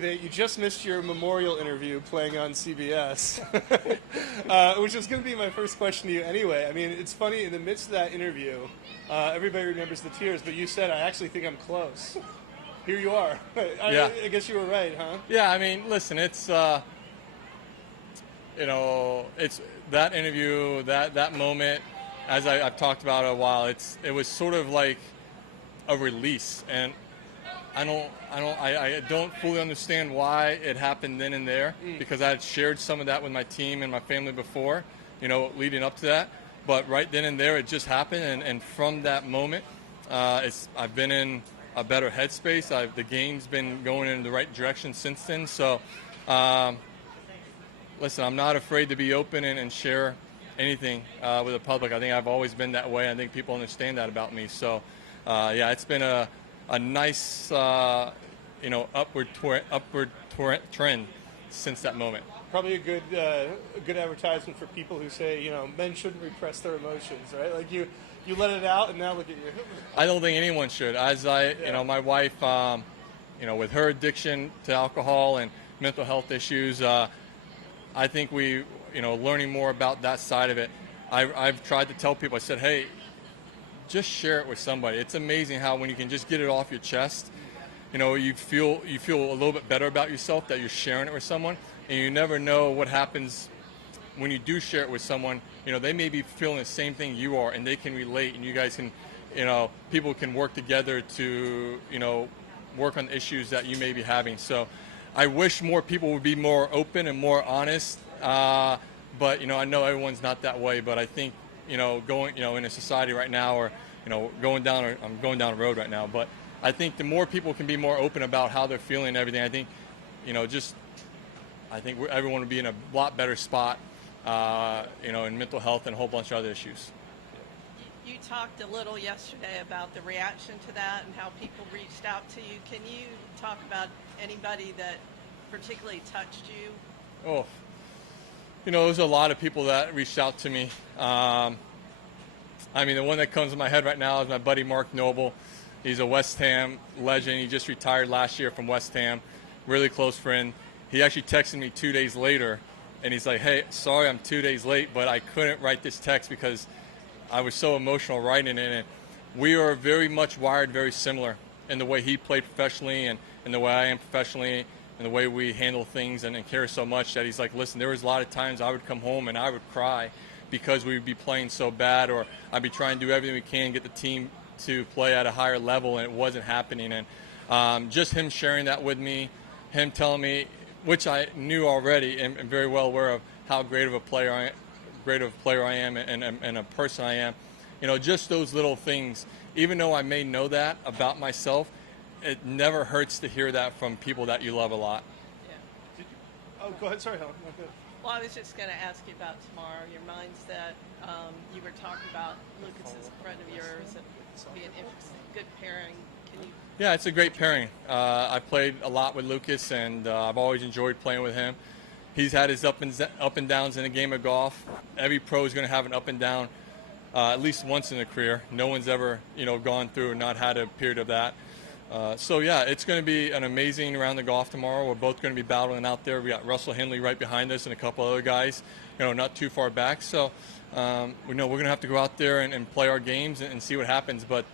that you just missed your memorial interview playing on CBS, which was going to be my first question to you anyway. I mean, it's funny, in the midst of that interview, everybody remembers the tears, but you said, I actually think I'm close. Here you are. I guess you were right, huh? Yeah, I mean, listen, it's, it's that interview, that moment, as I've talked about it a while, it was sort of like a release, and I don't fully understand why it happened then and there, because I had shared some of that with my team and my family before, leading up to that. But right then and there, it just happened, and from that moment, I've been in a better headspace. The game's been going in the right direction since then. So, listen, I'm not afraid to be open and share anything with the public. I think I've always been that way. I think people understand that about me. So, it's been a nice, upward trend since that moment. Probably a good advertisement for people who say, men shouldn't repress their emotions, right? Like you let it out, and now look at you. I don't think anyone should. As my wife, with her addiction to alcohol and mental health issues, I think learning more about that side of it. I've tried to tell people. I said, hey, just share it with somebody. It's amazing how when you can just get it off your chest, you feel a little bit better about yourself that you're sharing it with someone, and you never know what happens when you do share it with someone. They may be feeling the same thing you are, and they can relate, and you guys can, people can work together to, work on issues that you may be having. So I wish more people would be more open and more honest, but, I know everyone's not that way, but I think, going, in a society right now, or, I'm going down the road right now, but I think the more people can be more open about how they're feeling and everything, I think, I think everyone would be in a lot better spot, in mental health and a whole bunch of other issues. You talked a little yesterday about the reaction to that and how people reached out to you. Can you talk about anybody that particularly touched you? Oh, there's a lot of people that reached out to me. The one that comes to my head right now is my buddy Mark Noble. He's a West Ham legend. He just retired last year from West Ham. Really close friend. He actually texted me 2 days later, and he's like, hey, sorry I'm 2 days late, but I couldn't write this text because I was so emotional writing it. And we are very much wired very similar in the way he played professionally and the way I am professionally and the way we handle things and care so much that he's like, listen, there was a lot of times I would come home and I would cry because we would be playing so bad, or I'd be trying to do everything we can to get the team to play at a higher level, and it wasn't happening. And just him sharing that with me, him telling me, which I knew already and very well aware of, how great of a player I am and a person I am. Just those little things. Even though I may know that about myself, it never hurts to hear that from people that you love a lot. Yeah. Oh, go ahead. Sorry, Helen. No, go ahead. Well, I was just going to ask you about tomorrow, your mindset. You were talking about Lucas's friend of yours and being interesting, good pairing. Can you? Yeah, it's a great pairing. I've played a lot with Lucas, and I've always enjoyed playing with him. He's had his up and downs in a game of golf. Every pro is going to have an up and down at least once in their career. No one's ever, gone through and not had a period of that. It's going to be an amazing round of golf tomorrow. We're both going to be battling out there. We got Russell Henley right behind us and a couple other guys, not too far back. So, we know we're going to have to go out there and play our games and see what happens. But,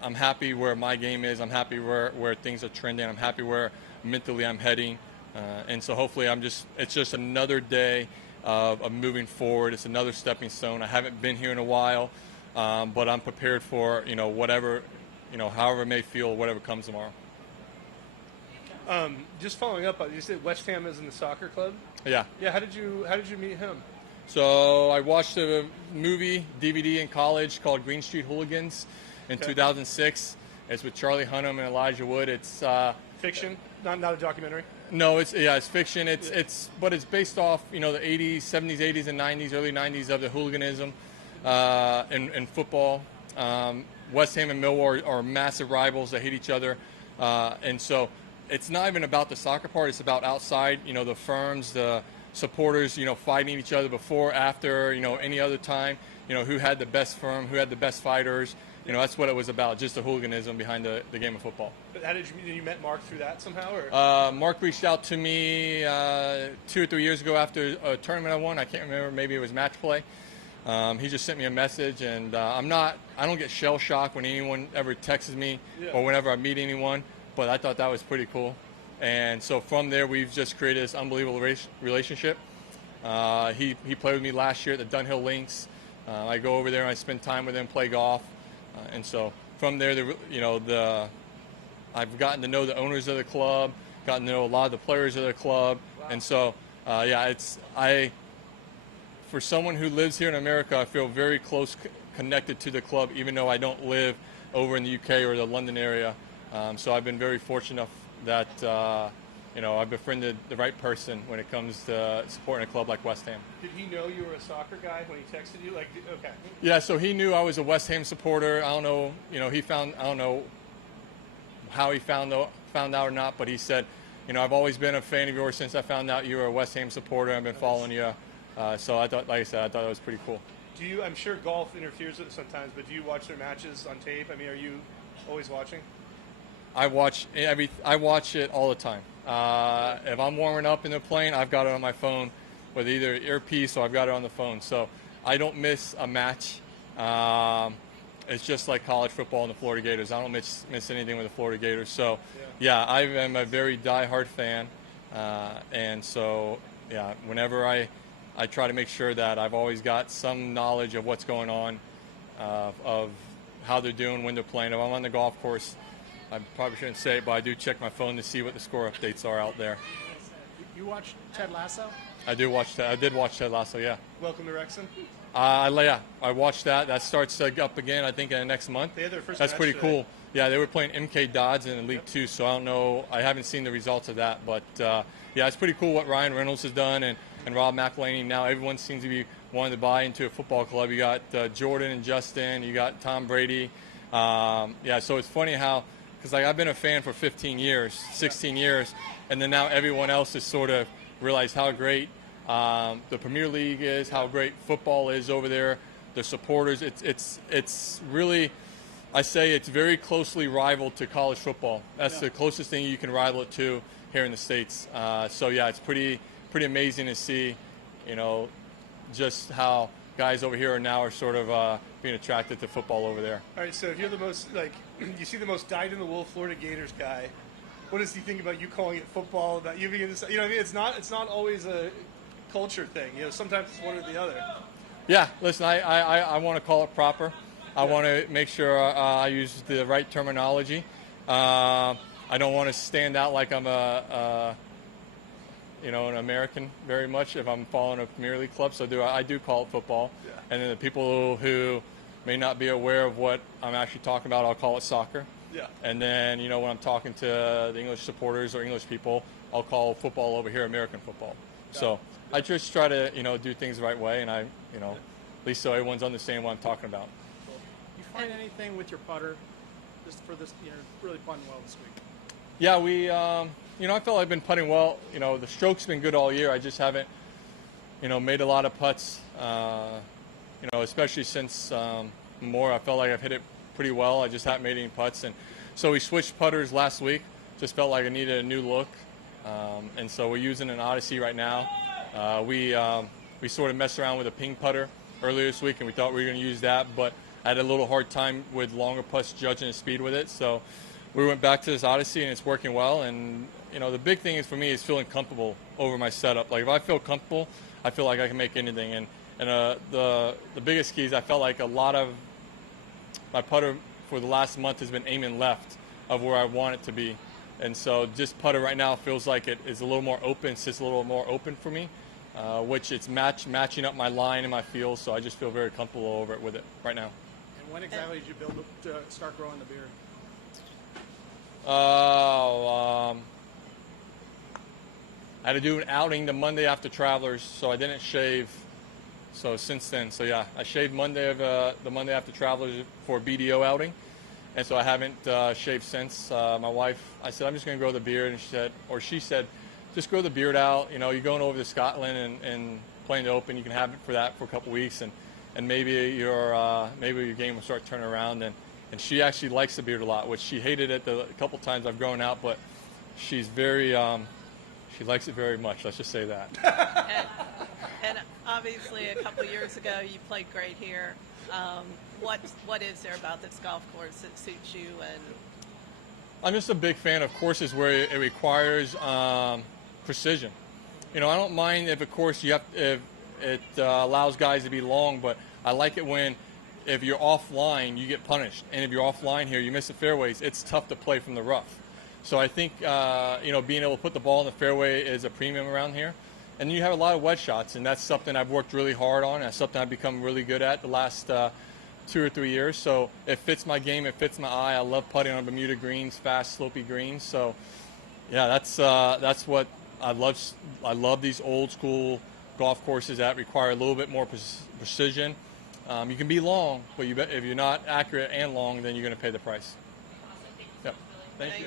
I'm happy where my game is. I'm happy where things are trending. I'm happy where mentally I'm heading. And so hopefully it's just another day of moving forward. It's another stepping stone. I haven't been here in a while, but I'm prepared for, whatever, however it may feel, whatever comes tomorrow. Just following up, you said West Ham is in the soccer club? Yeah. Yeah, how did you meet him? So I watched a movie, DVD in college called Green Street Hooligans in 2006. It's with Charlie Hunnam and Elijah Wood. It's fiction, not a documentary. No, it's fiction. But it's based off the 80s, 70s, 80s, and 90s, early 90s of the hooliganism in football. West Ham and Millwall are massive rivals that hate each other, and so it's not even about the soccer part. It's about outside, the firms, the supporters, fighting each other before, after, any other time, who had the best firm, who had the best fighters, you know, that's what it was about, just the hooliganism behind the game of football. But how did you met Mark through that somehow? Or? Mark reached out to me 2 or 3 years ago after a tournament I won. I can't remember. Maybe it was match play. He just sent me a message, and I don't get shell shocked when anyone ever texts me or whenever I meet anyone. But I thought that was pretty cool. And so from there, we've just created this unbelievable relationship. He played with me last year at the Dunhill Links. I go over there and I spend time with him, play golf, and so from there, I've gotten to know the owners of the club, gotten to know a lot of the players of the club, and so for someone who lives here in America, I feel very close connected to the club, even though I don't live over in the UK or the London area. So I've been very fortunate that I've befriended the right person when it comes to supporting a club like West Ham. Did he know you were a soccer guy when he texted you? Okay. Yeah, so he knew I was a West Ham supporter. I don't know, I don't know how he found out or not, but he said, I've always been a fan of yours since I found out you were a West Ham supporter. I've been following you. So I thought, like I said, I thought it was pretty cool. I'm sure golf interferes with it sometimes, but do you watch their matches on tape? I mean, are you always watching? I watch it all the time. If I'm warming up and they're playing, I've got it on my phone with either earpiece or I've got it on the phone. So I don't miss a match. It's just like college football and the Florida Gators. I don't miss anything with the Florida Gators. So, yeah, I am a very diehard fan. And so, yeah, whenever I try to make sure that I've always got some knowledge of what's going on, of how they're doing when they're playing. If I'm on the golf course, I probably shouldn't say it, but I do check my phone to see what the score updates are out there. You watch Ted Lasso? I did watch Ted Lasso, yeah. Welcome to Wrexham? I watched that. That starts up again, I think, next month. They had their first That's match pretty today. cool. Yeah, they were playing MK Dodds in League 2, so I don't know. I haven't seen the results of that. But, yeah, it's pretty cool what Ryan Reynolds has done and Rob McElhaney. Now everyone seems to be wanting to buy into a football club. You got Jordan and Justin. You got Tom Brady. Yeah, so it's funny how – because I've been a fan for 15 years, 16 years, and then now everyone else has sort of realized how great the Premier League is, how great football is over there, the supporters. It's really, I say it's very closely rivaled to college football. That's the closest thing you can rival it to here in the States. So yeah, it's pretty amazing to see, just how guys over here are sort of being attracted to football over there. All right, so if you're the most, you see the most dyed-in-the-wool Florida Gators guy, what does he think about you calling it football, about you being in this, what I mean? It's not always a culture thing. Sometimes it's one or the other. Yeah, listen, I want to call it proper. I want to make sure I use the right terminology. I don't want to stand out like I'm an American very much if I'm following a Premier League club. So I do call it football. Yeah. And then the people who may not be aware of what I'm actually talking about, I'll call it soccer. Yeah. And then, when I'm talking to the English supporters or English people, I'll call football over here American football. So I just try to, do things the right way, and at least so everyone's understanding what I'm talking about. You find anything with your putter just for this, really putting well this week? Yeah, I feel like I've been putting well. The stroke's been good all year. I just haven't, made a lot of putts. Especially since Memorial, I felt like I've hit it pretty well. I just haven't made any putts, and so we switched putters last week. Just felt like I needed a new look, and so we're using an Odyssey right now. We sort of messed around with a ping putter earlier this week, and we thought we were going to use that, but I had a little hard time with longer putts judging the speed with it. So we went back to this Odyssey, and it's working well. And the big thing is for me is feeling comfortable over my setup. Like if I feel comfortable, I feel like I can make anything. And the biggest key is I felt like a lot of my putter for the last month has been aiming left of where I want it to be. And so just putter right now feels like it is a little more open. It's just a little more open for me, which it's matching up my line and my feel. So I just feel very comfortable over it with it right now. And when exactly did you start growing the beard? I had to do an outing the Monday after Travelers, so I didn't shave. So since then, I shaved the Monday after Travelers for a BDO outing, and so I haven't shaved since. My wife, I said, I'm just going to grow the beard, and she said, just grow the beard out. You're going over to Scotland and playing the Open, you can have it for a couple weeks, and maybe your game will start turning around. and she actually likes the beard a lot, which she hated it the couple times I've grown out, but she's very, she likes it very much. Let's just say that. And obviously, a couple years ago, you played great here. What is there about this golf course that suits you? And I'm just a big fan of courses where it requires precision. You know, I don't mind if a course if it allows guys to be long, but I like it when if you're offline, you get punished, and if you're offline here, you miss the fairways. It's tough to play from the rough. So I think you know, being able to put the ball in the fairway is a premium around here. And you have a lot of wedge shots, and that's something I've worked really hard on. That's something I've become really good at the last 2 or 3 years. So it fits my game. It fits my eye. I love putting on Bermuda greens, fast, slopey greens. So yeah, that's what I love. I love these old school golf courses that require a little bit more precision. You can be long, but if you're not accurate and long, then you're going to pay the price. Yep. Thank you.